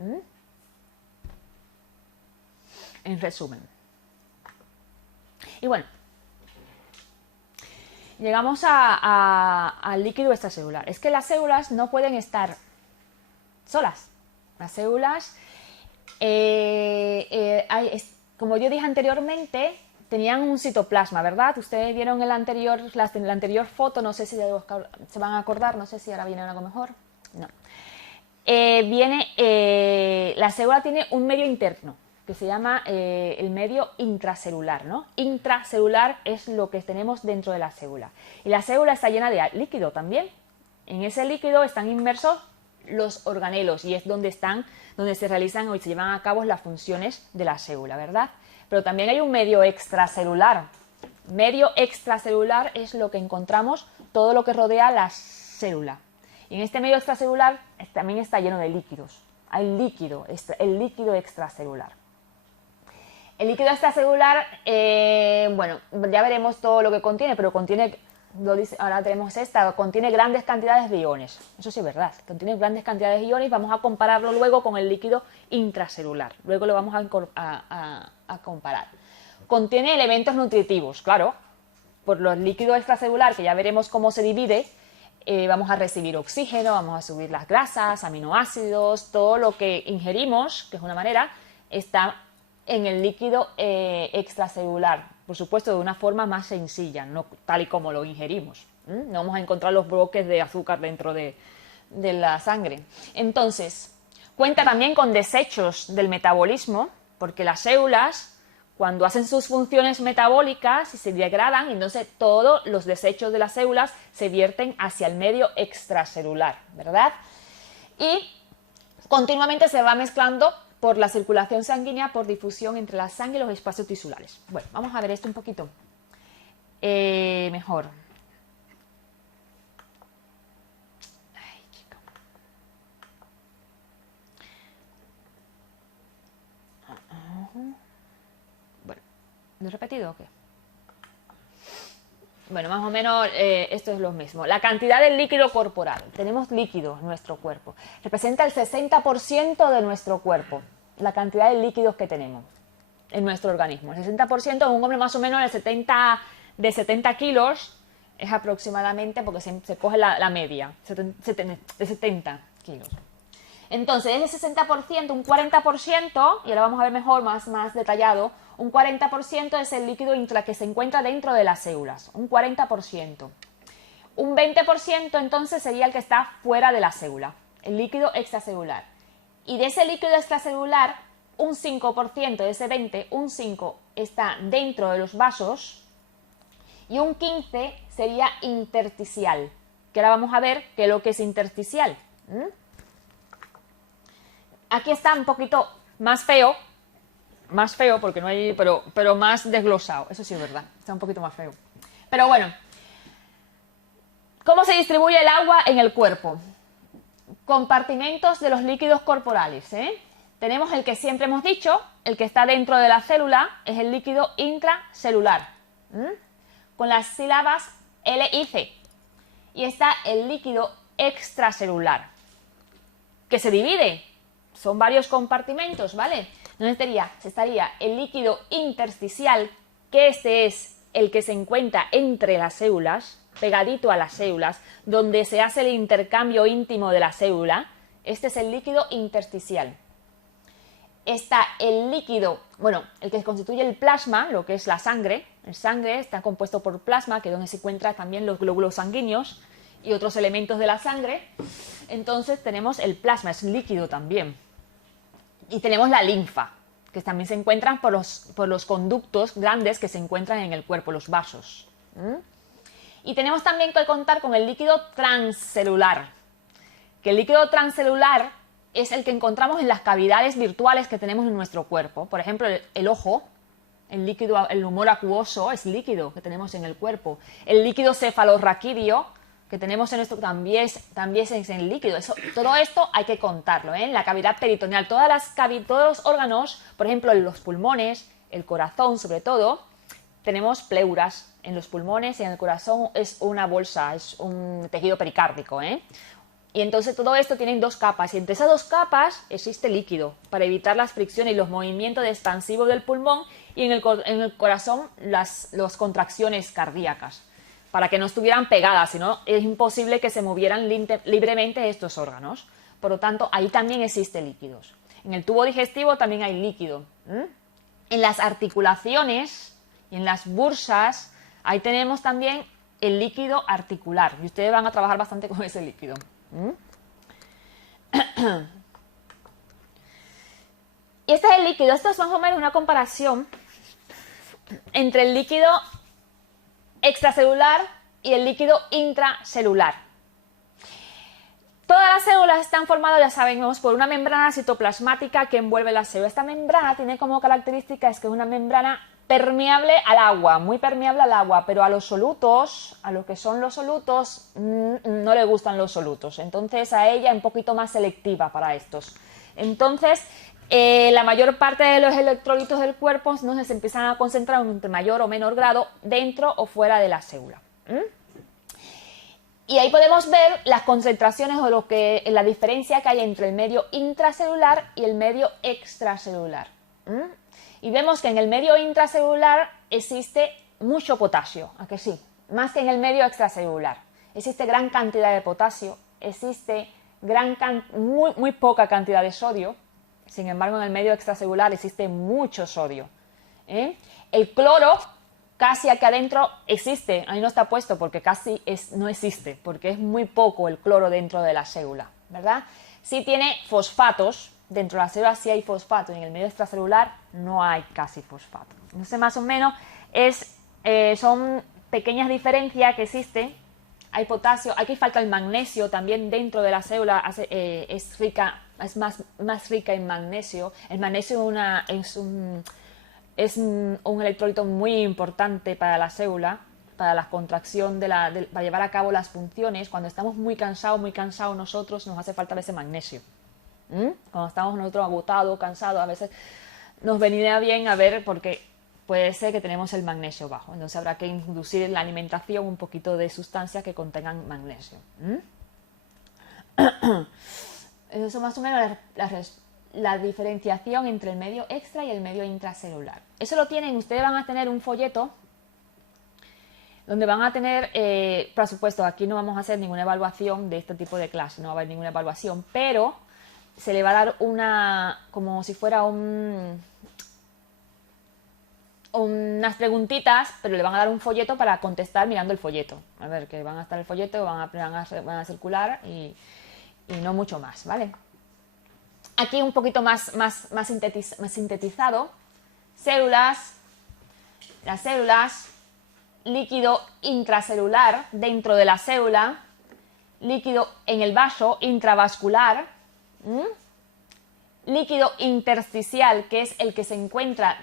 ¿Mm? En resumen. Y bueno, llegamos al líquido extracelular. Es que las células no pueden estar solas. Las células, como yo dije anteriormente, tenían un citoplasma, ¿verdad? Ustedes vieron la anterior foto, no sé si se van a acordar, no sé si ahora viene algo mejor. No. La célula tiene un medio interno, que se llama el medio intracelular, ¿no? Intracelular es lo que tenemos dentro de la célula. Y la célula está llena de líquido también. En ese líquido están inmersos los organelos y es donde se realizan o se llevan a cabo las funciones de la célula, ¿verdad? Pero también hay un medio extracelular. Medio extracelular es lo que encontramos, todo lo que rodea la célula. Y en este medio extracelular también está lleno de líquidos. Hay líquido, el líquido extracelular. El líquido extracelular, bueno, ya veremos todo lo que contiene, pero contiene, ahora tenemos contiene grandes cantidades de iones. Eso sí es verdad, contiene grandes cantidades de iones. Vamos a compararlo luego con el líquido intracelular. Luego lo vamos a comparar. Contiene elementos nutritivos, claro. Por los líquidos extracelular, que ya veremos cómo se divide, vamos a recibir oxígeno, vamos a subir las grasas, aminoácidos, todo lo que ingerimos, que es una manera, está en el líquido extracelular, por supuesto de una forma más sencilla, no tal y como lo ingerimos. No vamos a encontrar los bloques de azúcar dentro de la sangre. Entonces, cuenta también con desechos del metabolismo, porque las células, cuando hacen sus funciones metabólicas y se degradan, entonces todos los desechos de las células se vierten hacia el medio extracelular, ¿verdad? Y continuamente se va mezclando por la circulación sanguínea, por difusión entre la sangre y los espacios tisulares. Bueno, vamos a ver esto un poquito mejor. Ay, chica. Bueno, ¿lo he repetido o qué? Bueno, más o menos esto es lo mismo. La cantidad de líquido corporal. Tenemos líquido en nuestro cuerpo. Representa el 60% de nuestro cuerpo. La cantidad de líquidos que tenemos en nuestro organismo. El 60% en un hombre más o menos de 70 kilos es aproximadamente, porque se coge la media, de 70 kilos. Entonces, ese 60%, un 40%, y ahora vamos a ver mejor, más detallado, un 40% es el líquido que se encuentra dentro de las células, un 40%. Un 20% entonces sería el que está fuera de la célula, el líquido extracelular. Y de ese líquido extracelular, un 5% de ese 20, un 5 está dentro de los vasos y un 15 sería intersticial, que ahora vamos a ver qué es lo que es intersticial. Aquí está un poquito más feo porque no hay, pero más desglosado, eso sí es verdad, está un poquito más feo. Pero bueno, ¿cómo se distribuye el agua en el cuerpo? Compartimentos de los líquidos corporales, Tenemos el que siempre hemos dicho, el que está dentro de la célula, es el líquido intracelular, con las sílabas L y C. Y está el líquido extracelular, que se divide. Son varios compartimentos, ¿vale? Entonces estaría el líquido intersticial, que este es el que se encuentra entre las células, pegadito a las células, donde se hace el intercambio íntimo de la célula. Este es el líquido intersticial. Está el líquido, bueno, el que constituye el plasma, lo que es la sangre. El sangre está compuesto por plasma, que es donde se encuentran también los glóbulos sanguíneos y otros elementos de la sangre. Entonces tenemos el plasma, es líquido también. Y tenemos la linfa, que también se encuentran por los conductos grandes que se encuentran en el cuerpo, los vasos. Y tenemos también que contar con el líquido transcelular, que el líquido transcelular es el que encontramos en las cavidades virtuales que tenemos en nuestro cuerpo. Por ejemplo, el ojo, el humor acuoso es líquido que tenemos en el cuerpo. El líquido cefalorraquídeo que tenemos en nuestro también es en líquido. Todo esto hay que contarlo, en la cavidad peritoneal. Todos los órganos, por ejemplo, en los pulmones, el corazón sobre todo, tenemos pleuras en los pulmones y en el corazón es una bolsa, es un tejido pericárdico, Y entonces todo esto tiene dos capas y entre esas dos capas existe líquido para evitar las fricciones y los movimientos expansivos del pulmón y en el corazón las contracciones cardíacas para que no estuvieran pegadas, sino es imposible que se movieran libremente estos órganos. Por lo tanto, ahí también existe líquidos. En el tubo digestivo también hay líquido. En las articulaciones y en las bursas, ahí tenemos también el líquido articular. Y ustedes van a trabajar bastante con ese líquido. Y este es el líquido. Esto es más o menos una comparación entre el líquido extracelular y el líquido intracelular. Todas las células están formadas, ya sabemos, por una membrana citoplasmática que envuelve la célula. Esta membrana tiene como característica es que es una membrana permeable al agua, muy permeable al agua, pero a los solutos, a lo que son los solutos, no le gustan los solutos. Entonces a ella es un poquito más selectiva para estos. Entonces la mayor parte de los electrolitos del cuerpo no se empiezan a concentrar en mayor o menor grado dentro o fuera de la célula. Y ahí podemos ver las concentraciones o la diferencia que hay entre el medio intracelular y el medio extracelular. Y vemos que en el medio intracelular existe mucho potasio, ¿a que sí? Más que en el medio extracelular. Existe gran cantidad de potasio, existe muy poca cantidad de sodio. Sin embargo, en el medio extracelular existe mucho sodio. El cloro casi aquí adentro existe, ahí no está puesto porque casi no existe, porque es muy poco el cloro dentro de la célula, ¿verdad? Sí tiene fosfatos, dentro de la célula sí hay fosfato, y en el medio extracelular no hay casi fosfato. Entonces, más o menos, son pequeñas diferencias que existen. Hay potasio, aquí falta el magnesio también dentro de la célula, es más rica en magnesio. El magnesio es un electrolito muy importante para la célula, para la contracción, para llevar a cabo las funciones. Cuando estamos muy cansados nosotros, nos hace falta a veces magnesio. Cuando estamos nosotros agotados, cansados, a veces nos vendría bien a ver porque puede ser que tenemos el magnesio bajo. Entonces habrá que inducir en la alimentación un poquito de sustancias que contengan magnesio. Eso es más o menos la diferenciación entre el medio extra y el medio intracelular. Eso lo tienen, ustedes van a tener un folleto donde van a tener, por supuesto, aquí no vamos a hacer ninguna evaluación de este tipo de clase, no va a haber ninguna evaluación, pero se le va a dar como si fuera unas preguntitas, pero le van a dar un folleto para contestar mirando el folleto. A ver, que van a estar el folleto, van a circular y no mucho más, ¿vale? Aquí un poquito más sintetizado. Las células, líquido intracelular dentro de la célula, líquido en el vaso intravascular, líquido intersticial, que es el que se encuentra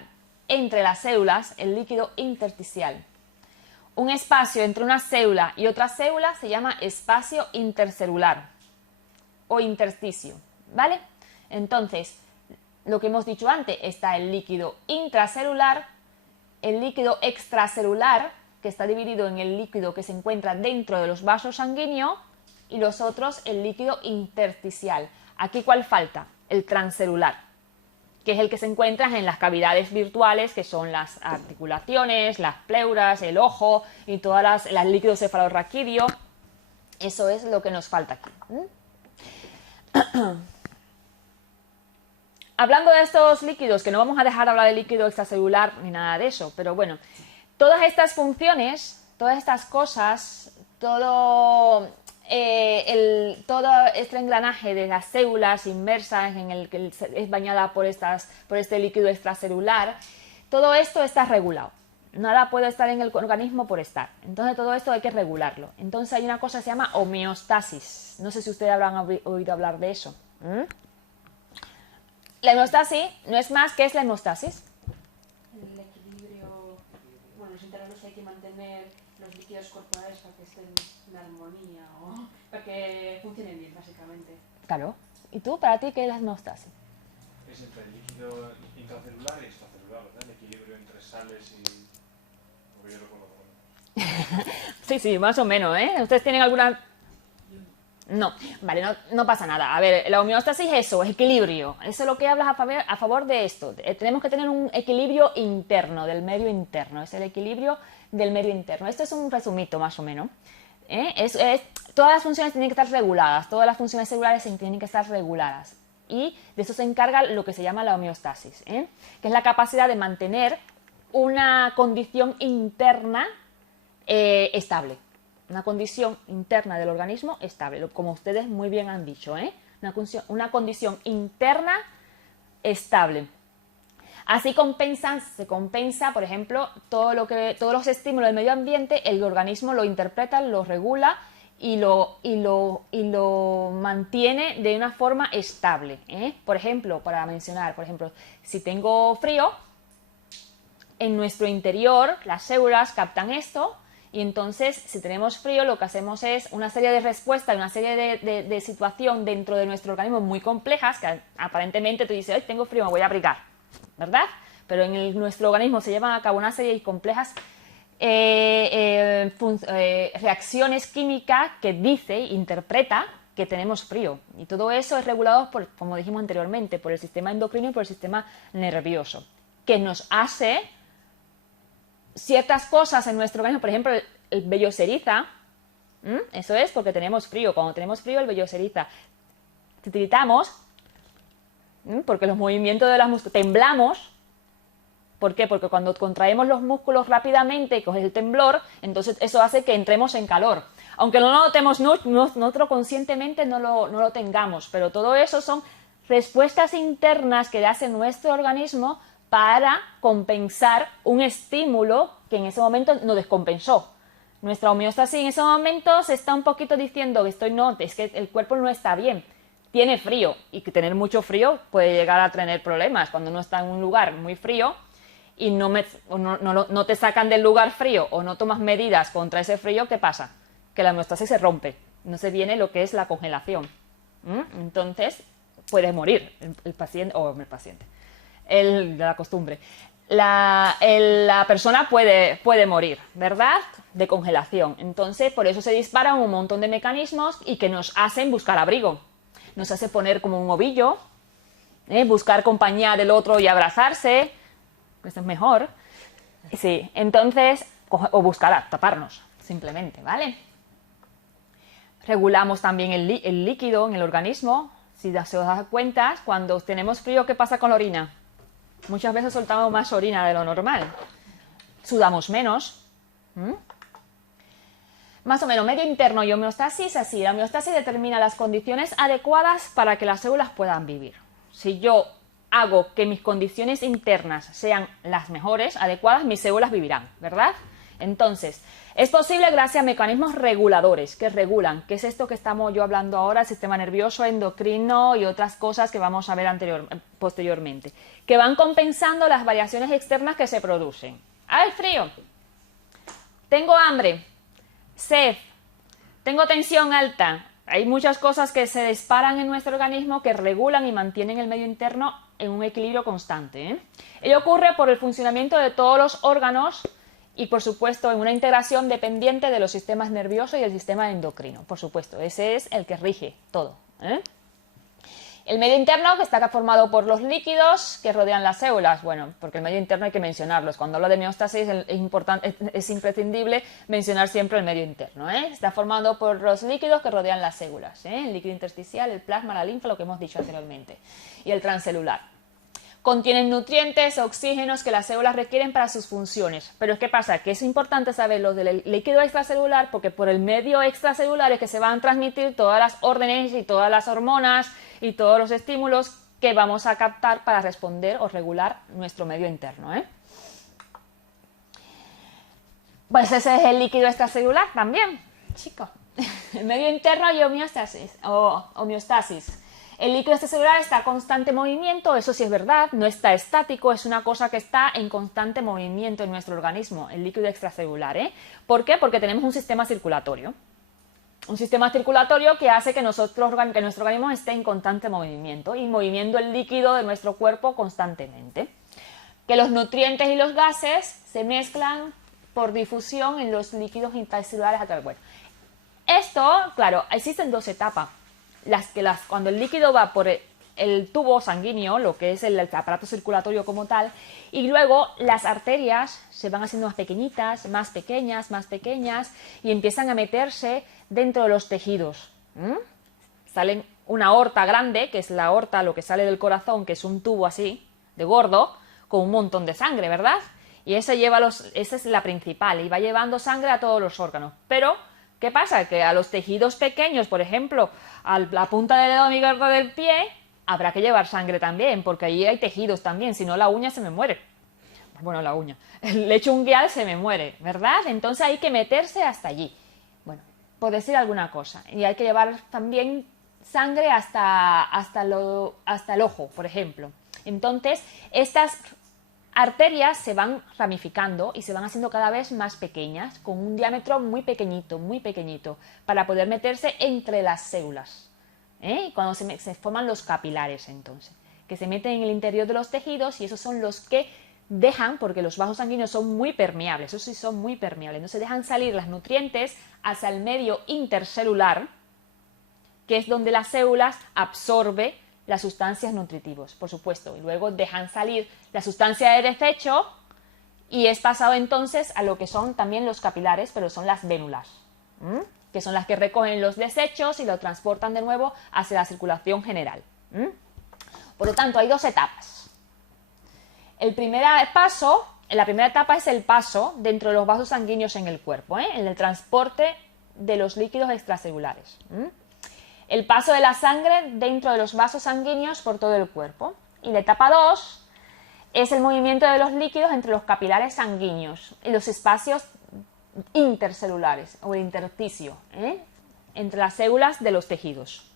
entre las células, el líquido intersticial. Un espacio entre una célula y otra célula se llama espacio intercelular o intersticio, ¿vale? Entonces, lo que hemos dicho antes, está el líquido intracelular, el líquido extracelular, que está dividido en el líquido que se encuentra dentro de los vasos sanguíneos, y los otros, el líquido intersticial. Aquí, ¿cuál falta? El transcelular, que es el que se encuentra en las cavidades virtuales, que son las articulaciones, las pleuras, el ojo y todas las líquidos cefalorraquídeos. Eso es lo que nos falta aquí. Hablando de estos líquidos, que no vamos a dejar de hablar de líquido extracelular ni nada de eso, pero bueno, todas estas funciones, todas estas cosas, todo este engranaje de las células inmersas en el que es bañada por este líquido extracelular, todo esto está regulado. Nada puede estar en el organismo por estar. Entonces todo esto hay que regularlo. Entonces hay una cosa que se llama homeostasis. No sé si ustedes habrán oído hablar de eso. La hemostasis no es más que es la hemostasis. El equilibrio, bueno, los intervalos que hay que mantener los líquidos corporales para que estén en armonía o para que funcionen bien, básicamente. Claro. ¿Y tú, para ti, qué es la hemostasis? Es entre el líquido intracelular y extracelular, ¿verdad? El equilibrio entre sales y... Porque yo recuerdo. Sí, más o menos, ¿eh? ¿Ustedes tienen alguna...? No, vale, no pasa nada. A ver, la homeostasis es eso, es equilibrio. Eso es lo que hablas a favor de esto. Tenemos que tener un equilibrio interno, del medio interno. Es el equilibrio del medio interno. Esto es un resumito, más o menos. Todas las funciones tienen que estar reguladas. Todas las funciones celulares tienen que estar reguladas. Y de eso se encarga lo que se llama la homeostasis, que es la capacidad de mantener una condición interna estable. Una condición interna del organismo estable, como ustedes muy bien han dicho, una condición interna estable. Así se compensa, por ejemplo, todos los estímulos del medio ambiente, el organismo lo interpreta, lo regula y lo mantiene de una forma estable. Por ejemplo, si tengo frío, en nuestro interior las células captan esto. Y entonces, si tenemos frío, lo que hacemos es una serie de respuestas, una serie de situaciones dentro de nuestro organismo muy complejas, que aparentemente tú dices, tengo frío, me voy a abrigar, ¿verdad? Pero en nuestro organismo se llevan a cabo una serie de complejas reacciones químicas que interpreta que tenemos frío. Y todo eso es regulado, como dijimos anteriormente, por el sistema endocrino y por el sistema nervioso, que nos hace ciertas cosas en nuestro organismo. Por ejemplo, el vello se eriza. Eso es porque tenemos frío. Cuando tenemos frío, el vello se eriza. Tiritamos, porque los movimientos de las músculos, temblamos. ¿Por qué? Porque cuando contraemos los músculos rápidamente, que es el temblor, entonces eso hace que entremos en calor. Aunque no lo notemos nosotros conscientemente, no lo tengamos. Pero todo eso son respuestas internas que hace nuestro organismo para compensar un estímulo que en ese momento nos descompensó. Nuestra homeostasis en ese momento se está un poquito diciendo que es que el cuerpo no está bien, tiene frío, y que tener mucho frío puede llegar a tener problemas. Cuando uno está en un lugar muy frío y no te sacan del lugar frío o no tomas medidas contra ese frío, ¿qué pasa? Que la homeostasis se rompe, no se viene lo que es la congelación. Entonces puede morir el paciente, de la costumbre. La persona puede morir, ¿verdad? De congelación. Entonces, por eso se disparan un montón de mecanismos y que nos hacen buscar abrigo. Nos hace poner como un ovillo, buscar compañía del otro y abrazarse. Esto es mejor. Sí, entonces, o buscar taparnos, simplemente, ¿vale? Regulamos también el líquido en el organismo. Si se os da cuenta, cuando tenemos frío, ¿qué pasa con la orina? Muchas veces soltamos más orina de lo normal. Sudamos menos. Más o menos, medio interno y homeostasis, así. La homeostasis determina las condiciones adecuadas para que las células puedan vivir. Si yo hago que mis condiciones internas sean las mejores, adecuadas, mis células vivirán, ¿verdad? Entonces, es posible gracias a mecanismos reguladores que regulan, que es esto que estamos yo hablando ahora, el sistema nervioso, endocrino y otras cosas que vamos a ver posteriormente, que van compensando las variaciones externas que se producen. ¡Ay, frío! Tengo hambre, sed, tengo tensión alta. Hay muchas cosas que se disparan en nuestro organismo que regulan y mantienen el medio interno en un equilibrio constante. Ello ocurre por el funcionamiento de todos los órganos y, por supuesto, en una integración dependiente de los sistemas nerviosos y el sistema endocrino. Por supuesto, ese es el que rige todo. El medio interno, que está formado por los líquidos que rodean las células. Bueno, porque el medio interno hay que mencionarlos. Cuando hablo de homeostasis es imprescindible mencionar siempre el medio interno. Está formado por los líquidos que rodean las células. El líquido intersticial, el plasma, la linfa, lo que hemos dicho anteriormente. Y el transcelular. Contienen nutrientes, oxígenos que las células requieren para sus funciones. Pero ¿qué pasa? Que es importante saber lo del líquido extracelular, porque por el medio extracelular es que se van a transmitir todas las órdenes y todas las hormonas y todos los estímulos que vamos a captar para responder o regular nuestro medio interno. Pues ese es el líquido extracelular también, chicos. El medio interno y homeostasis. El líquido extracelular está en constante movimiento, eso sí es verdad, no está estático, es una cosa que está en constante movimiento en nuestro organismo, el líquido extracelular. ¿Por qué? Porque tenemos un sistema circulatorio. Un sistema circulatorio que hace que nuestro organismo esté en constante movimiento y moviendo el líquido de nuestro cuerpo constantemente. Que los nutrientes y los gases se mezclan por difusión en los líquidos intracelulares a través. Bueno, Esto, claro, existen dos etapas. Cuando el líquido va por el tubo sanguíneo, lo que es el aparato circulatorio como tal, y luego las arterias se van haciendo más pequeñitas, más pequeñas, y empiezan a meterse dentro de los tejidos. Salen una aorta grande, que es la aorta, lo que sale del corazón, que es un tubo así, de gordo, con un montón de sangre, ¿verdad? Y esa es la principal, y va llevando sangre a todos los órganos. Pero, ¿qué pasa? Que a los tejidos pequeños, por ejemplo, a la punta del dedo de mi garra del pie, habrá que llevar sangre también, porque ahí hay tejidos también, si no la uña se me muere. Bueno, la uña. El lecho unguial se me muere, ¿verdad? Entonces hay que meterse hasta allí. Bueno, por decir alguna cosa. Y hay que llevar también sangre hasta el ojo, por ejemplo. Entonces, estas arterias se van ramificando y se van haciendo cada vez más pequeñas, con un diámetro muy pequeñito, para poder meterse entre las células. Cuando se forman los capilares, entonces, que se meten en el interior de los tejidos, y esos son los que dejan, porque los vasos sanguíneos son muy permeables, esos sí son muy permeables, entonces dejan salir los nutrientes hacia el medio intercelular, que es donde las células absorben las sustancias nutritivas, por supuesto, y luego dejan salir la sustancia de desecho y es pasado entonces a lo que son también los capilares, pero son las vénulas, que son las que recogen los desechos y lo transportan de nuevo hacia la circulación general. Por lo tanto, hay dos etapas. La primera etapa es el paso dentro de los vasos sanguíneos en el cuerpo, en el transporte de los líquidos extracelulares. El paso de la sangre dentro de los vasos sanguíneos por todo el cuerpo. Y la etapa 2 es el movimiento de los líquidos entre los capilares sanguíneos y los espacios intercelulares o el intersticio, entre las células de los tejidos.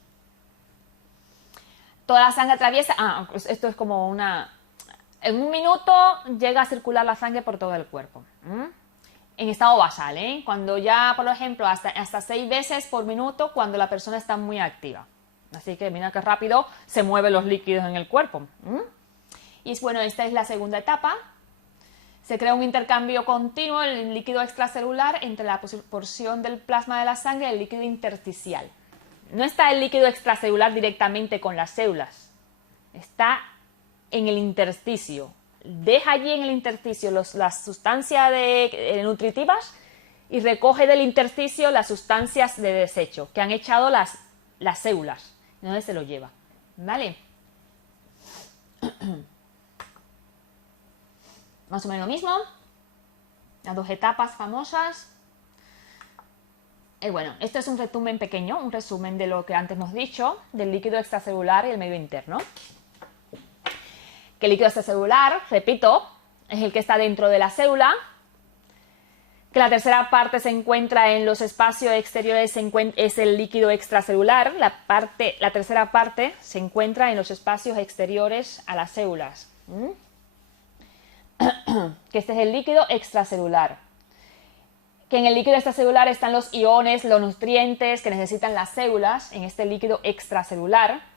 Toda la sangre atraviesa... pues esto es como una... En un minuto llega a circular la sangre por todo el cuerpo. En estado basal, cuando ya, por ejemplo, hasta 6 veces por minuto cuando la persona está muy activa. Así que mira qué rápido se mueven los líquidos en el cuerpo. Y bueno, esta es la segunda etapa. Se crea un intercambio continuo del líquido extracelular entre la porción del plasma de la sangre y el líquido intersticial. No está el líquido extracelular directamente con las células, está en el intersticio. Deja allí en el intersticio las sustancias nutritivas y recoge del intersticio las sustancias de desecho que han echado las células. ¿Dónde se lo lleva? ¿Vale? Más o menos lo mismo. Las dos etapas famosas. Bueno, esto es un resumen pequeño, un resumen de lo que antes hemos dicho, del líquido extracelular y el medio interno. Que el líquido extracelular, repito, es el que está dentro de la célula, que la tercera parte se encuentra en los espacios exteriores, es el líquido extracelular, la tercera parte se encuentra en los espacios exteriores a las células, que este es el líquido extracelular, que en el líquido extracelular están los iones, los nutrientes que necesitan las células en este líquido extracelular,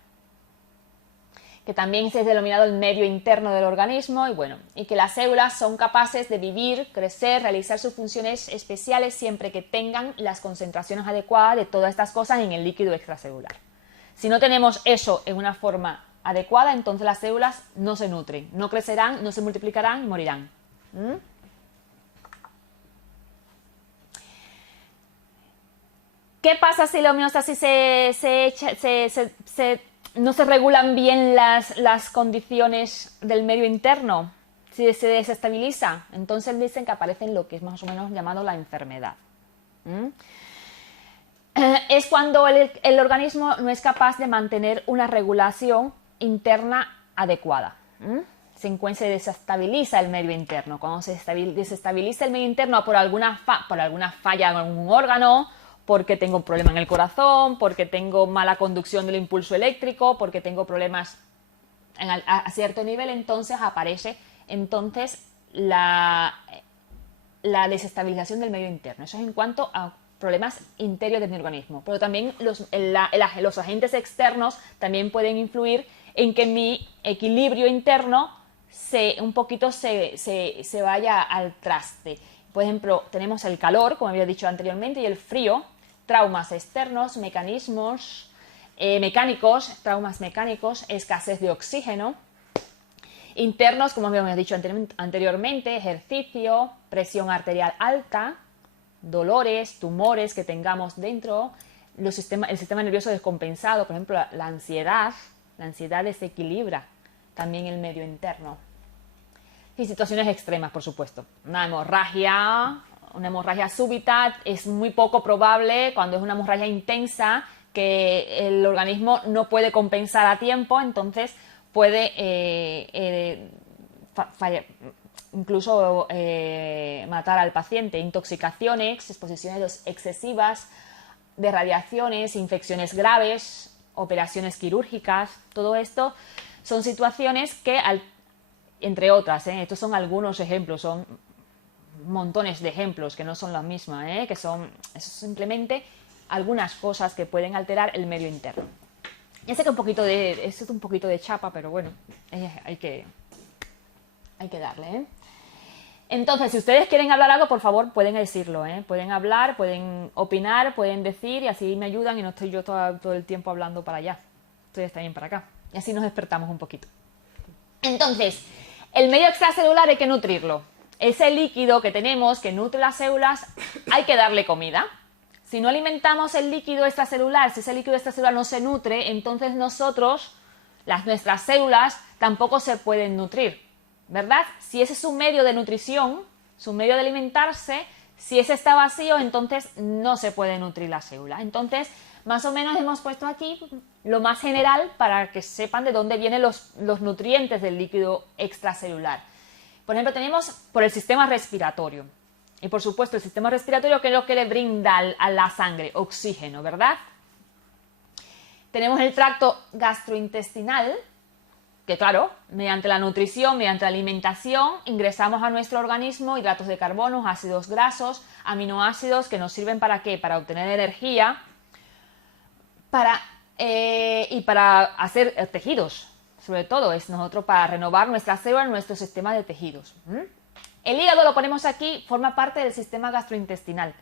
que también se es denominado el medio interno del organismo, y que las células son capaces de vivir, crecer, realizar sus funciones especiales siempre que tengan las concentraciones adecuadas de todas estas cosas en el líquido extracelular. Si no tenemos eso en una forma adecuada, entonces las células no se nutren, no crecerán, no se multiplicarán y morirán. ¿Qué pasa si la homeostasis no se regulan bien las condiciones del medio interno? Si se desestabiliza, entonces dicen que aparece lo que es más o menos llamado la enfermedad. Es cuando el organismo no es capaz de mantener una regulación interna adecuada. Se desestabiliza el medio interno. Cuando se desestabiliza el medio interno por alguna falla en algún órgano, porque tengo un problema en el corazón, porque tengo mala conducción del impulso eléctrico, porque tengo problemas a cierto nivel, entonces aparece la desestabilización del medio interno. Eso es en cuanto a problemas interiores de mi organismo. Pero también los agentes externos también pueden influir en que mi equilibrio interno se vaya al traste. Por ejemplo, tenemos el calor, como había dicho anteriormente, y el frío, traumas externos, mecanismos mecánicos, traumas mecánicos, escasez de oxígeno. Internos, como habíamos dicho anteriormente, ejercicio, presión arterial alta, dolores, tumores que tengamos dentro, el sistema nervioso descompensado, por ejemplo, la ansiedad desequilibra también el medio interno. Y situaciones extremas, por supuesto. Una hemorragia súbita es muy poco probable cuando es una hemorragia intensa que el organismo no puede compensar a tiempo, entonces puede incluso matar al paciente. Intoxicaciones, exposiciones excesivas de radiaciones, infecciones graves, operaciones quirúrgicas, todo esto son situaciones que, entre otras, estos son algunos ejemplos, son montones de ejemplos que no son las mismas, que son simplemente algunas cosas que pueden alterar el medio interno. Ya sé que es un poquito de chapa, pero bueno, hay que darle. Entonces, si ustedes quieren hablar algo, por favor, pueden decirlo, pueden hablar, pueden opinar, pueden decir, y así me ayudan y no estoy yo todo el tiempo hablando para allá. Ustedes también para acá. Y así nos despertamos un poquito. Entonces, el medio extracelular hay que nutrirlo. Ese líquido que tenemos que nutre las células, hay que darle comida. Si no alimentamos el líquido extracelular, si ese líquido extracelular no se nutre, entonces nuestras células tampoco se pueden nutrir, ¿verdad? Si ese es su medio de nutrición, su medio de alimentarse, si ese está vacío, entonces no se puede nutrir la célula. Entonces, más o menos hemos puesto aquí lo más general para que sepan de dónde vienen los nutrientes del líquido extracelular. Por ejemplo, tenemos por el sistema respiratorio. Y por supuesto, el sistema respiratorio, que es lo que le brinda a la sangre, oxígeno, ¿verdad? Tenemos el tracto gastrointestinal, que claro, mediante la nutrición, mediante la alimentación, ingresamos a nuestro organismo hidratos de carbono, ácidos grasos, aminoácidos, que nos sirven ¿para qué? Para obtener energía y para hacer tejidos, sobre todo, es nosotros para renovar nuestras células, nuestro sistema de tejidos. El hígado lo ponemos aquí, forma parte del sistema gastrointestinal,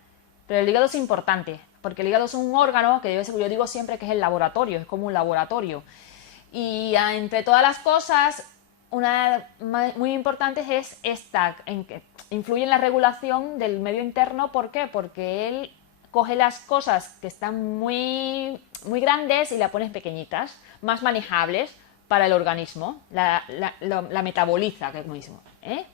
pero el hígado es importante, porque el hígado es un órgano que yo digo siempre que es el laboratorio, es como un laboratorio. Y entre todas las cosas, una muy importante es esta, que influye en la regulación del medio interno. ¿Por qué? Porque él coge las cosas que están muy, muy grandes y las pone pequeñitas, más manejables para el organismo, la metaboliza, que es lo mismo.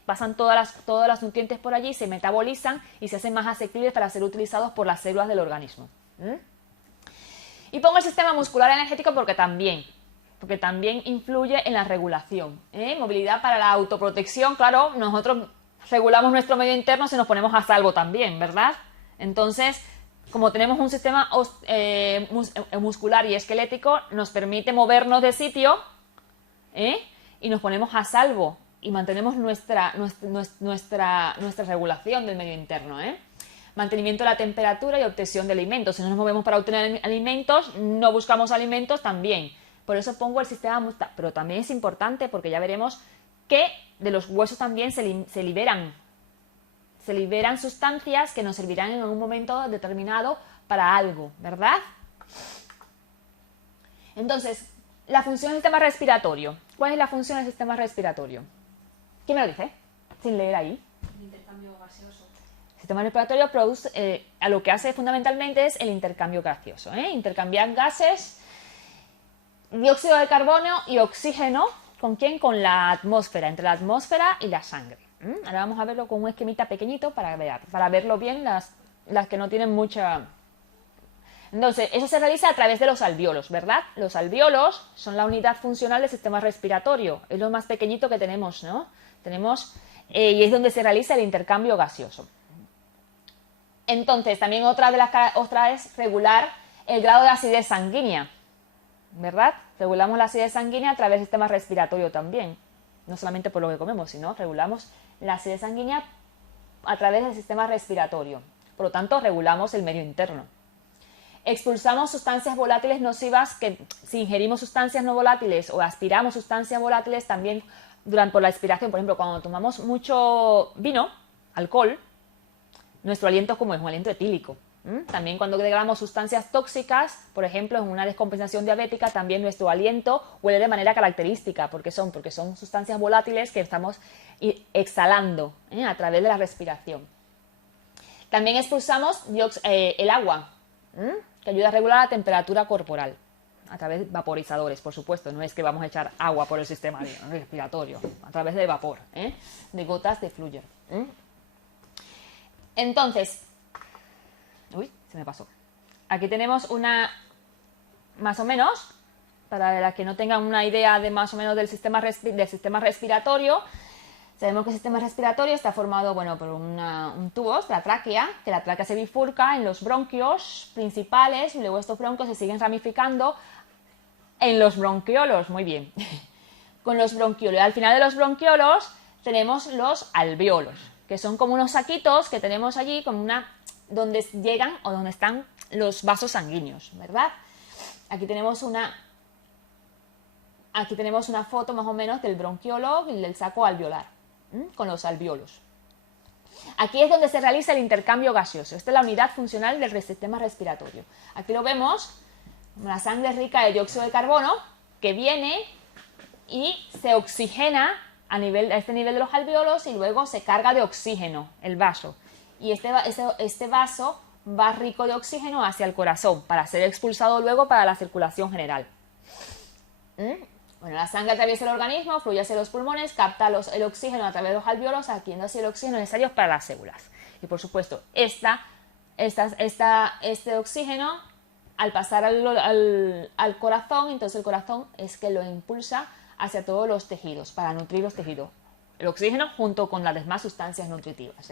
Pasan todas las nutrientes por allí, se metabolizan y se hacen más asequibles para ser utilizados por las células del organismo. Y pongo el sistema muscular energético porque también influye en la regulación. Movilidad para la autoprotección, claro, nosotros regulamos nuestro medio interno si nos ponemos a salvo también, ¿verdad? Entonces, como tenemos un sistema muscular y esquelético, nos permite movernos de sitio y nos ponemos a salvo y mantenemos nuestra regulación del medio interno. Mantenimiento de la temperatura y obtención de alimentos. Si no nos movemos para obtener alimentos, no buscamos alimentos también. Por eso pongo el sistema muscular. Pero también es importante porque ya veremos que de los huesos también se liberan sustancias que nos servirán en algún momento determinado para algo, ¿verdad? Entonces, la función del sistema respiratorio. ¿Cuál es la función del sistema respiratorio? ¿Quién me lo dice? Sin leer ahí. El intercambio gaseoso. El sistema respiratorio produce, lo que hace fundamentalmente es el intercambio gaseoso. Intercambiar gases, dióxido de carbono y oxígeno. ¿Con quién? Con la atmósfera, entre la atmósfera y la sangre. Ahora vamos a verlo con un esquemita pequeñito para verlo bien, las que no tienen mucha... Entonces, eso se realiza a través de los alvéolos, ¿verdad? Los alvéolos son la unidad funcional del sistema respiratorio. Es lo más pequeñito que tenemos, ¿no? Y es donde se realiza el intercambio gaseoso. Entonces, también otra es regular el grado de acidez sanguínea, ¿verdad? Regulamos la acidez sanguínea a través del sistema respiratorio también. No solamente por lo que comemos, sino regulamos la acidez sanguínea a través del sistema respiratorio. Por lo tanto, regulamos el medio interno. Expulsamos sustancias volátiles nocivas, que si ingerimos sustancias no volátiles o aspiramos sustancias volátiles también por la expiración. Por ejemplo, cuando tomamos mucho vino, alcohol, nuestro aliento, ¿cómo es? Un aliento etílico. También cuando degradamos sustancias tóxicas, por ejemplo, en una descompensación diabética, también nuestro aliento huele de manera característica. Porque son sustancias volátiles que estamos exhalando a través de la respiración. También expulsamos el agua, que ayuda a regular la temperatura corporal. A través de vaporizadores, por supuesto. No es que vamos a echar agua por el sistema respiratorio. A través de vapor, de gotas de fluyo. Entonces... Uy, se me pasó. Aquí tenemos una, más o menos, para las que no tengan una idea de más o menos del sistema respiratorio. Sabemos que el sistema respiratorio está formado, bueno, por un tubo, la tráquea, que la tráquea se bifurca en los bronquios principales y luego estos bronquios se siguen ramificando en los bronquiolos, muy bien. Con los bronquiolos. Al final de los bronquiolos tenemos los alvéolos, que son como unos saquitos que tenemos allí, como donde llegan o donde están los vasos sanguíneos, ¿verdad? Aquí tenemos una foto más o menos del bronquiolo y del saco alveolar, con los alvéolos. Aquí es donde se realiza el intercambio gaseoso. Esta es la unidad funcional del sistema respiratorio. Aquí lo vemos, la sangre rica de dióxido de carbono que viene y se oxigena a este nivel de los alvéolos y luego se carga de oxígeno el vaso. Y este vaso va rico de oxígeno hacia el corazón para ser expulsado luego para la circulación general. Bueno, la sangre atraviesa el organismo, fluye hacia los pulmones, capta el oxígeno a través de los alvéolos, adquiriendo así el oxígeno necesario para las células. Y por supuesto, este oxígeno, al pasar al corazón, entonces el corazón es que lo impulsa hacia todos los tejidos, para nutrir los tejidos. El oxígeno junto con las demás sustancias nutritivas,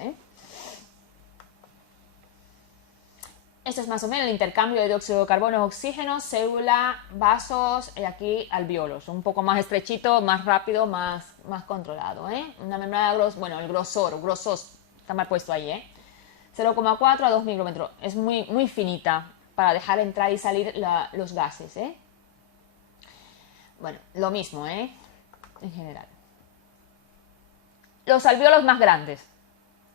Esto es más o menos el intercambio de dióxido de carbono, oxígeno, célula, vasos y aquí alvéolos. Un poco más estrechito, más rápido, más controlado. Una membrana el grosor está mal puesto ahí. 0,4 a 2 micrómetros. Es muy finita para dejar entrar y salir los gases. Bueno, lo mismo, en general. Los alvéolos más grandes.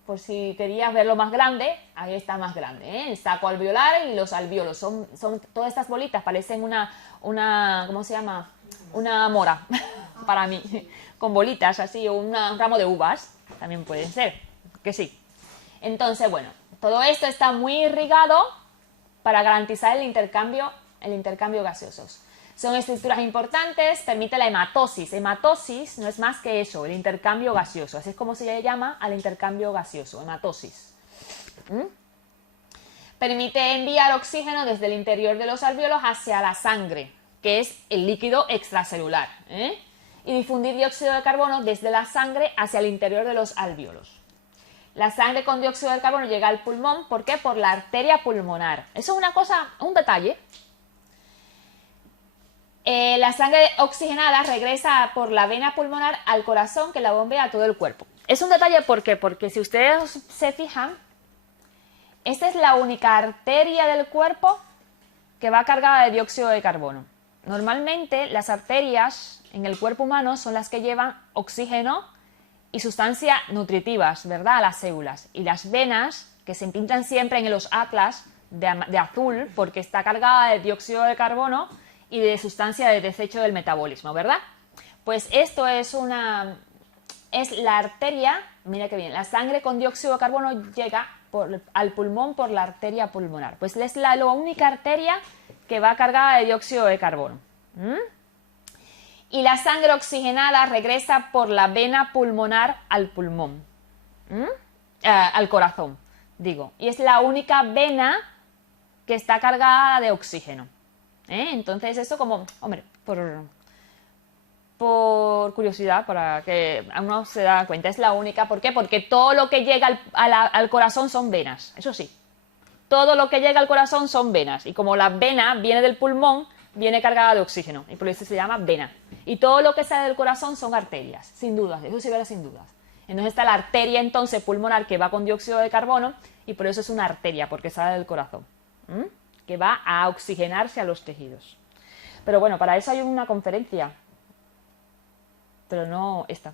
Por si querías verlo más grande, ahí está más grande, el saco alveolar y los alvéolos. Son todas estas bolitas, parecen una ¿cómo se llama? Una mora, para mí, con bolitas así, o un ramo de uvas, también pueden ser, que sí. Entonces, bueno, todo esto está muy irrigado para garantizar el intercambio gaseosos. Son estructuras importantes, permite la hematosis. Hematosis no es más que eso, el intercambio gaseoso. Así es como se le llama al intercambio gaseoso, hematosis. Permite enviar oxígeno desde el interior de los alvéolos hacia la sangre, que es el líquido extracelular, y difundir dióxido de carbono desde la sangre hacia el interior de los alvéolos. La sangre con dióxido de carbono llega al pulmón, ¿por qué? Por la arteria pulmonar. Eso es un detalle. La sangre oxigenada regresa por la vena pulmonar al corazón que la bombea a todo el cuerpo. Es un detalle ¿por qué? Porque si ustedes se fijan, esta es la única arteria del cuerpo que va cargada de dióxido de carbono. Normalmente las arterias en el cuerpo humano son las que llevan oxígeno y sustancias nutritivas, ¿verdad?, a las células. Y las venas, que se pintan siempre en los atlas de azul porque está cargada de dióxido de carbono y de sustancia de desecho del metabolismo, ¿verdad? Pues esto es la arteria, mira qué bien, la sangre con dióxido de carbono llega al pulmón por la arteria pulmonar. Pues es la única arteria que va cargada de dióxido de carbono. Y la sangre oxigenada regresa por la vena pulmonar al pulmón, al corazón, digo. Y es la única vena que está cargada de oxígeno. Entonces esto como, hombre, por curiosidad, para que uno se da cuenta, es la única. ¿Por qué? Porque todo lo que llega al corazón son venas, eso sí. Todo lo que llega al corazón son venas. Y como la vena viene del pulmón, viene cargada de oxígeno. Y por eso se llama vena. Y todo lo que sale del corazón son arterias, sin dudas, eso se verá sin dudas. Entonces está la arteria entonces pulmonar que va con dióxido de carbono y por eso es una arteria, porque sale del corazón. Que va a oxigenarse a los tejidos. Pero bueno, para eso hay una conferencia, pero no esta.